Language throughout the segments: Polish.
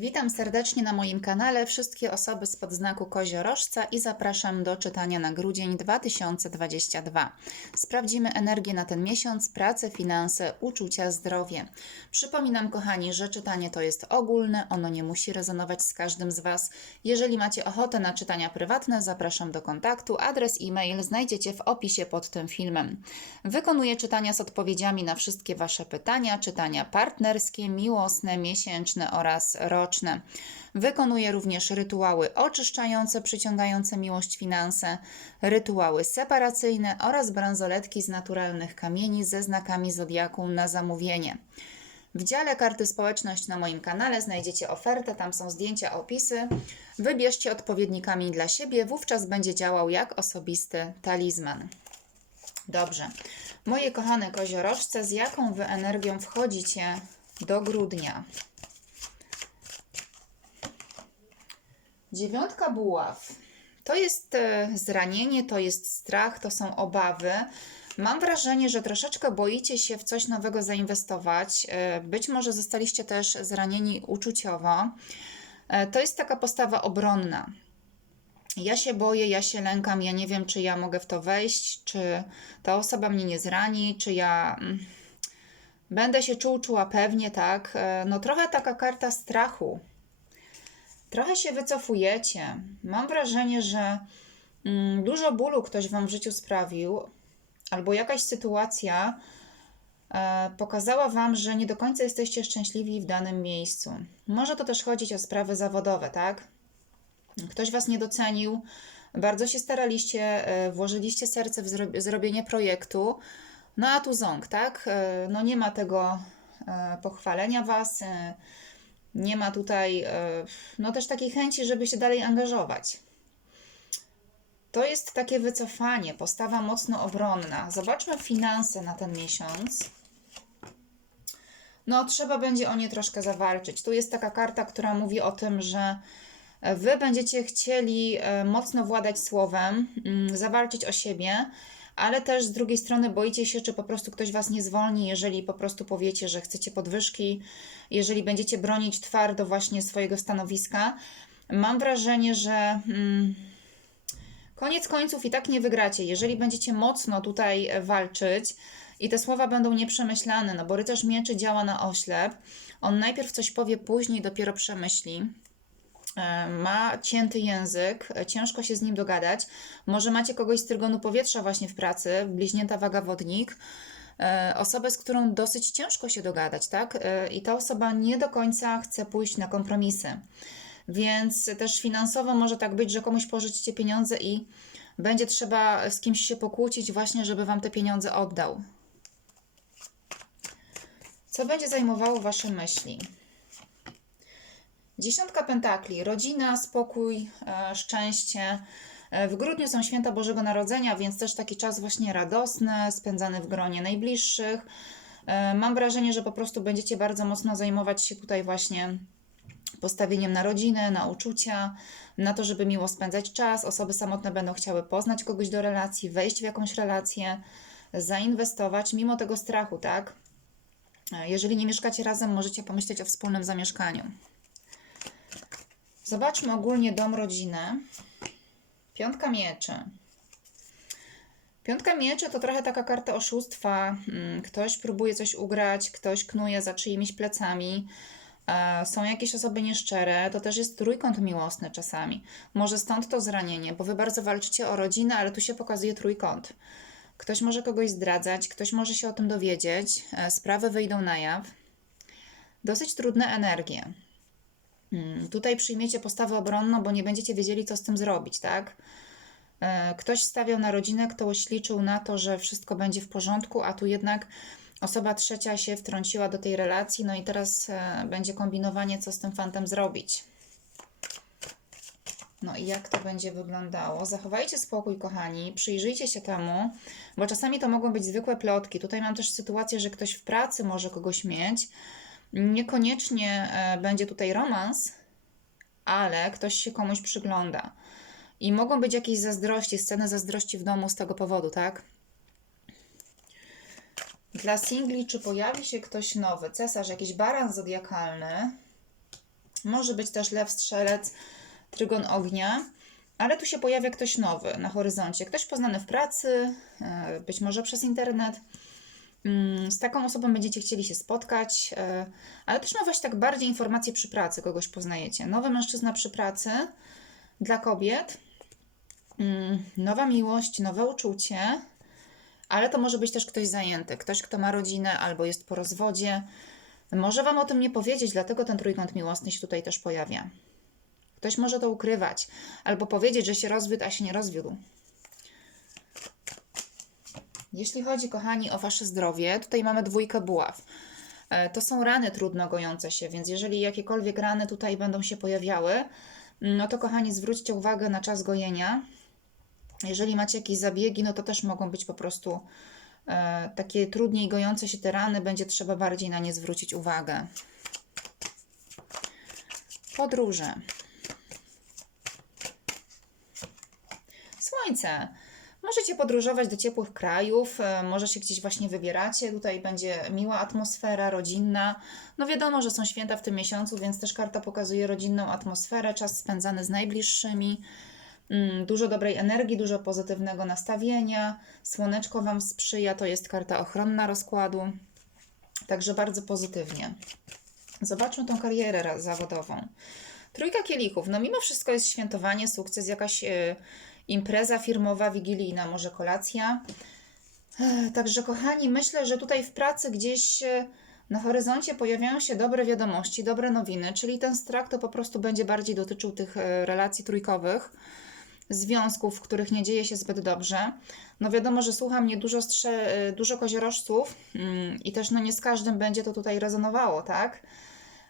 Witam serdecznie na moim kanale wszystkie osoby z podznaku koziorożca i zapraszam do czytania na grudzień 2022. Sprawdzimy energię na ten miesiąc, pracę, finanse, uczucia, zdrowie. Przypominam kochani, że czytanie to jest ogólne, ono nie musi rezonować z każdym z Was. Jeżeli macie ochotę na czytania prywatne, zapraszam do kontaktu. Adres e-mail znajdziecie w opisie pod tym filmem. Wykonuję czytania z odpowiedziami na wszystkie Wasze pytania, czytania partnerskie, miłosne, miesięczne oraz roczne. Wykonuję również rytuały oczyszczające, przyciągające miłość, finanse, rytuały separacyjne oraz bransoletki z naturalnych kamieni ze znakami zodiaku na zamówienie. W dziale karty społeczność na moim kanale znajdziecie ofertę, tam są zdjęcia, opisy. Wybierzcie odpowiedni kamień dla siebie, wówczas będzie działał jak osobisty talizman. Dobrze. Moje kochane koziorożce, z jaką wy energią wchodzicie do grudnia? Dziewiątka buław. To jest e, zranienie, to jest strach, to są obawy. Mam wrażenie, że troszeczkę boicie się w coś nowego zainwestować. E, Być może zostaliście też zranieni uczuciowo. E, To jest taka postawa obronna. Ja się boję, ja się lękam, ja nie wiem, czy ja mogę w to wejść, czy ta osoba mnie nie zrani, czy ja mm, będę się czuł, czuła pewnie, tak? No trochę taka karta strachu. Trochę się wycofujecie. Mam wrażenie, że mm, dużo bólu ktoś wam w życiu sprawił, albo jakaś sytuacja e, pokazała wam, że nie do końca jesteście szczęśliwi w danym miejscu. Może to też chodzić o sprawy zawodowe, tak? Ktoś was nie docenił, bardzo się staraliście, e, włożyliście serce w zro- zrobienie projektu, no a tu ząg, tak? E, No nie ma tego pochwalenia was, nie ma tutaj e, no też takiej chęci, żeby się dalej angażować. To jest takie wycofanie, postawa mocno obronna. Zobaczmy finanse na ten miesiąc. No, trzeba będzie o nie troszkę zawalczyć. Tu jest taka karta, która mówi o tym, że Wy będziecie chcieli e, mocno władać słowem, mm, zawalczyć o siebie, ale też z drugiej strony boicie się, czy po prostu ktoś Was nie zwolni, jeżeli po prostu powiecie, że chcecie podwyżki, jeżeli będziecie bronić twardo właśnie swojego stanowiska. Mam wrażenie, że mm, koniec końców i tak nie wygracie. Jeżeli będziecie mocno tutaj e, walczyć i te słowa będą nieprzemyślane, no bo rycerz mieczy działa na oślep, on najpierw coś powie, później dopiero przemyśli ma cięty język, e, ciężko się z nim dogadać. Może macie kogoś z trygonu powietrza właśnie w pracy, bliźnięta waga wodnik, e, osobę, z którą dosyć ciężko się dogadać, tak? E, I ta osoba nie do końca chce pójść na kompromisy. Więc też finansowo może tak być, że komuś pożyczycie pieniądze i będzie trzeba z kimś się pokłócić właśnie, żeby wam te pieniądze oddał. Co będzie zajmowało wasze myśli? Dziesiątka pentakli, rodzina, spokój, e, szczęście. E, W grudniu są święta Bożego Narodzenia, więc też taki czas właśnie radosny, spędzany w gronie najbliższych. E, Mam wrażenie, że po prostu będziecie bardzo mocno zajmować się tutaj właśnie postawieniem na rodzinę, na uczucia, na to, żeby miło spędzać czas. Osoby samotne będą chciały poznać kogoś do relacji, wejść w jakąś relację, zainwestować, mimo tego strachu, tak? Jeżeli nie mieszkacie razem, możecie pomyśleć o wspólnym zamieszkaniu. Zobaczmy ogólnie dom, rodzinę. Piątka mieczy. Piątka mieczy to trochę taka karta oszustwa. Mm, Ktoś próbuje coś ugrać, ktoś knuje za czyimiś plecami. E, Są jakieś osoby nieszczere, to też jest trójkąt miłosny czasami. Może stąd to zranienie, bo wy bardzo walczycie o rodzinę, ale tu się pokazuje trójkąt. Ktoś może kogoś zdradzać, ktoś może się o tym dowiedzieć, e, sprawy wyjdą na jaw. Dosyć trudne energie. Mm, Tutaj przyjmiecie postawę obronną, bo nie będziecie wiedzieli, co z tym zrobić, tak? E, Ktoś stawiał na rodzinę, ktoś liczył na to, że wszystko będzie w porządku, a tu jednak osoba trzecia się wtrąciła do tej relacji, no i teraz e, będzie kombinowanie, co z tym fantem zrobić. No i jak to będzie wyglądało? Zachowajcie spokój, kochani, przyjrzyjcie się temu, bo czasami to mogą być zwykłe plotki. Tutaj mam też sytuację, że ktoś w pracy może kogoś mieć. Niekoniecznie e, będzie tutaj romans, ale ktoś się komuś przygląda. I mogą być jakieś zazdrości, sceny zazdrości w domu z tego powodu, tak? Dla singli, czy pojawi się ktoś nowy? Cesarz, jakiś baran zodiakalny. Może być też lew, strzelec, trygon ognia, ale tu się pojawia ktoś nowy na horyzoncie. Ktoś poznany w pracy, e, być może przez internet. Mm, Z taką osobą będziecie chcieli się spotkać, e, ale też ma właśnie tak bardziej informacje przy pracy, kogoś poznajecie. Nowy mężczyzna przy pracy dla kobiet, mm, nowa miłość, nowe uczucie, ale to może być też ktoś zajęty, ktoś, kto ma rodzinę albo jest po rozwodzie. Może Wam o tym nie powiedzieć, dlatego ten trójkąt miłosny się tutaj też pojawia. Ktoś może to ukrywać, albo powiedzieć, że się rozwiódł, a się nie rozwiódł. Jeśli chodzi, kochani, o Wasze zdrowie, tutaj mamy dwójkę buław. E, To są rany trudno gojące się, więc jeżeli jakiekolwiek rany tutaj będą się pojawiały, no to kochani, zwróćcie uwagę na czas gojenia. Jeżeli macie jakieś zabiegi, no to też mogą być po prostu e, takie trudniej gojące się te rany, będzie trzeba bardziej na nie zwrócić uwagę. Podróże. Słońce. Możecie podróżować do ciepłych krajów, e, może się gdzieś właśnie wybieracie. Tutaj będzie miła atmosfera rodzinna. No wiadomo, że są święta w tym miesiącu, więc też karta pokazuje rodzinną atmosferę, czas spędzany z najbliższymi. Mm, Dużo dobrej energii, dużo pozytywnego nastawienia. Słoneczko Wam sprzyja, to jest karta ochronna rozkładu. Także bardzo pozytywnie. Zobaczmy tą karierę zawodową. Trójka kielichów. No mimo wszystko jest świętowanie, sukces, jakaś e, impreza firmowa, wigilijna, może kolacja. Także kochani, myślę, że tutaj w pracy gdzieś e, na horyzoncie pojawiają się dobre wiadomości, dobre nowiny, czyli ten strach to po prostu będzie bardziej dotyczył tych e, relacji trójkowych, związków, w których nie dzieje się zbyt dobrze. No wiadomo, że słucha mnie dużo, strze- e, dużo koziorożców mm, i też no nie z każdym będzie to tutaj rezonowało, tak?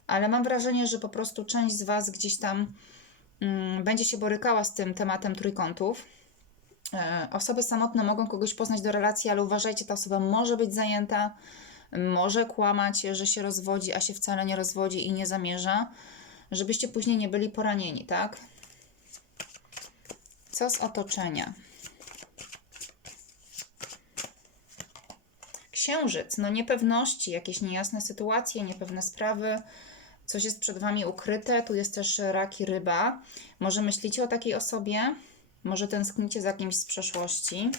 Ale mam wrażenie, że po prostu część z Was gdzieś tam będzie się borykała z tym tematem trójkątów. E, Osoby samotne mogą kogoś poznać do relacji, ale uważajcie, ta osoba może być zajęta, może kłamać, że się rozwodzi, a się wcale nie rozwodzi i nie zamierza, żebyście później nie byli poranieni, tak? Co z otoczenia? Księżyc, no niepewności, jakieś niejasne sytuacje, niepewne sprawy, coś jest przed Wami ukryte, tu jest też rak i ryba. Może myślicie o takiej osobie, może tęsknicie za kimś z przeszłości.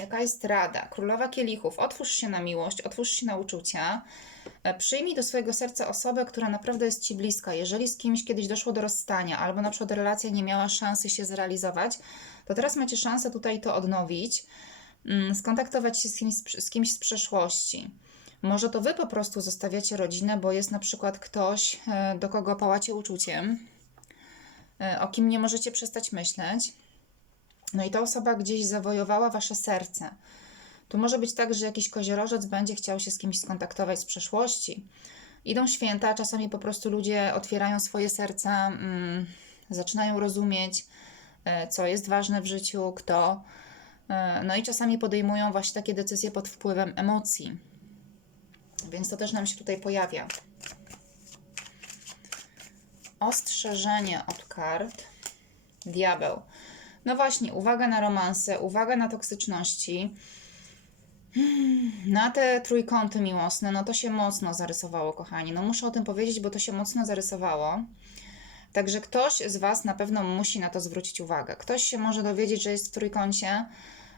Jaka jest rada? Królowa kielichów, otwórz się na miłość, otwórz się na uczucia. E, Przyjmij do swojego serca osobę, która naprawdę jest Ci bliska. Jeżeli z kimś kiedyś doszło do rozstania, albo na przykład relacja nie miała szansy się zrealizować, to teraz macie szansę tutaj to odnowić, mm, skontaktować się z kimś, z- z kimś z przeszłości. Może to Wy po prostu zostawiacie rodzinę, bo jest na przykład ktoś, e, do kogo pałacie uczuciem, e, o kim nie możecie przestać myśleć. No i ta osoba gdzieś zawojowała Wasze serce. Tu może być tak, że jakiś koziorożec będzie chciał się z kimś skontaktować z przeszłości. Idą święta, czasami po prostu ludzie otwierają swoje serca, mm, zaczynają rozumieć, e, co jest ważne w życiu, kto. No i czasami podejmują właśnie takie decyzje pod wpływem emocji. Więc to też nam się tutaj pojawia. Ostrzeżenie od kart. Diabeł. No właśnie, uwaga na romanse, uwaga na toksyczności. Hmm, Na te trójkąty miłosne, no to się mocno zarysowało, kochani. No muszę o tym powiedzieć, bo to się mocno zarysowało. Także ktoś z Was na pewno musi na to zwrócić uwagę. Ktoś się może dowiedzieć, że jest w trójkącie,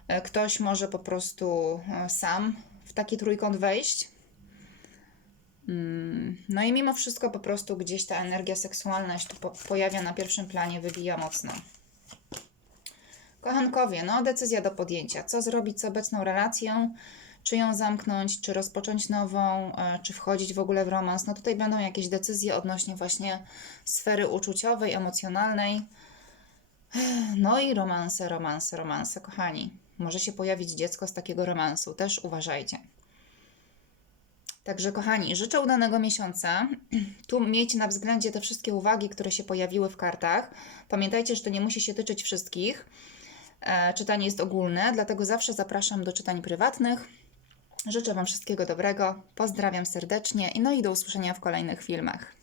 e, ktoś może po prostu e, sam w taki trójkąt wejść. Mm, No i mimo wszystko po prostu gdzieś ta energia seksualna się tu po pojawia na pierwszym planie, wybija mocno. Kochankowie, no decyzja do podjęcia. Co zrobić z obecną relacją? Czy ją zamknąć, czy rozpocząć nową, e, czy wchodzić w ogóle w romans? No tutaj będą jakieś decyzje odnośnie właśnie sfery uczuciowej, emocjonalnej. No i romanse, romanse, romanse, kochani. Może się pojawić dziecko z takiego romansu, też uważajcie. Także, kochani, życzę udanego miesiąca. Tu miejcie na względzie te wszystkie uwagi, które się pojawiły w kartach. Pamiętajcie, że to nie musi się tyczyć wszystkich. E, Czytanie jest ogólne, dlatego zawsze zapraszam do czytań prywatnych. Życzę Wam wszystkiego dobrego, pozdrawiam serdecznie no i do usłyszenia w kolejnych filmach.